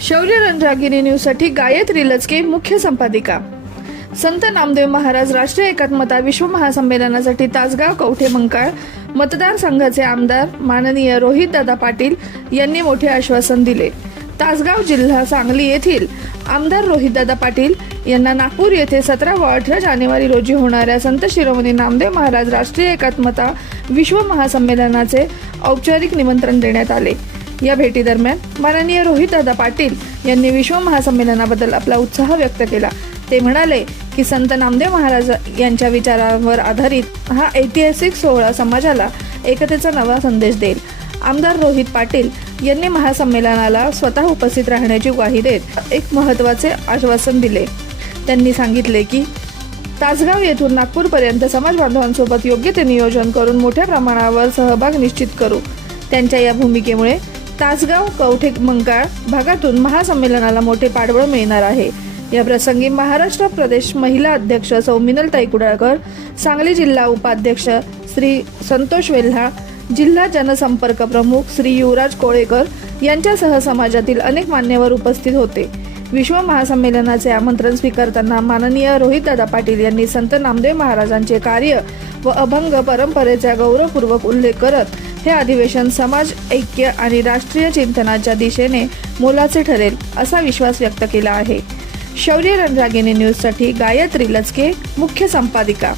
शौर्य रंजागिरी न्यूजसाठी गायत्री लचके मुख्य संपादिका. संत नामदेव महाराज राष्ट्रीय एकात्मता विश्व महासंमेलनासाठी तासगाव कवठे मंकाळ मतदारसंघाचे आमदार माननीय रोहित दादा पाटील यांनी मोठे आश्वासन दिले. तासगाव जिल्हा सांगली येथील आमदार रोहितदादा पाटील यांना नागपूर येथे सतरा व अठरा जानेवारी रोजी होणाऱ्या संत शिरोमणी नामदेव महाराज राष्ट्रीय एकात्मता विश्व महासंमेलनाचे औपचारिक निमंत्रण देण्यात आले. या भेटीदरम्यान माननीय रोहितदादा पाटील यांनी विश्व महासंमेलनाबद्दल आपला उत्साह व्यक्त केला. ते म्हणाले की संत नामदेव महाराज यांच्या विचारांवर आधारित हा ऐतिहासिक सोहळा समाजाला एकतेचा नवा संदेश देईल. आमदार रोहित पाटील यांनी महासंमेलनाला स्वतः उपस्थित राहण्याची ग्वाही देत एक महत्त्वाचे आश्वासन दिले. त्यांनी सांगितले की तासगाव येथून नागपूरपर्यंत समाज बांधवांसोबत योग्य ते नियोजन करून मोठ्या प्रमाणावर सहभाग निश्चित करू. त्यांच्या या भूमिकेमुळे तासगाव कवठे मंकाळ भागातून महासंमेलनाला मोठे पाठबळ मिळणार आहे. या प्रसंगी महाराष्ट्र प्रदेश महिला अध्यक्ष सौ मिनलताई कुडाळकर सांगली जिल्हा उपाध्यक्ष श्री संतोष वेल्हा जिल्हा जनसंपर्क प्रमुख श्री युवराज कोळेकर यांच्यासह समाजातील अनेक मान्यवर उपस्थित होते. विश्व महासंमेलनाचे आमंत्रण स्वीकारताना माननीय रोहितदादा पाटील यांनी संत नामदेव महाराजांचे कार्य व अभंग परंपरेचा गौरवपूर्वक उल्लेख करत हे अधिवेशन समाज ऐक्य आणि राष्ट्रीय चिंतनाच्या दिशेने मोलाचे ठरेल असा विश्वास व्यक्त केला आहे. शौर्य रणरागिनी न्यूजसाठी गायत्री लचके मुख्य संपादिका.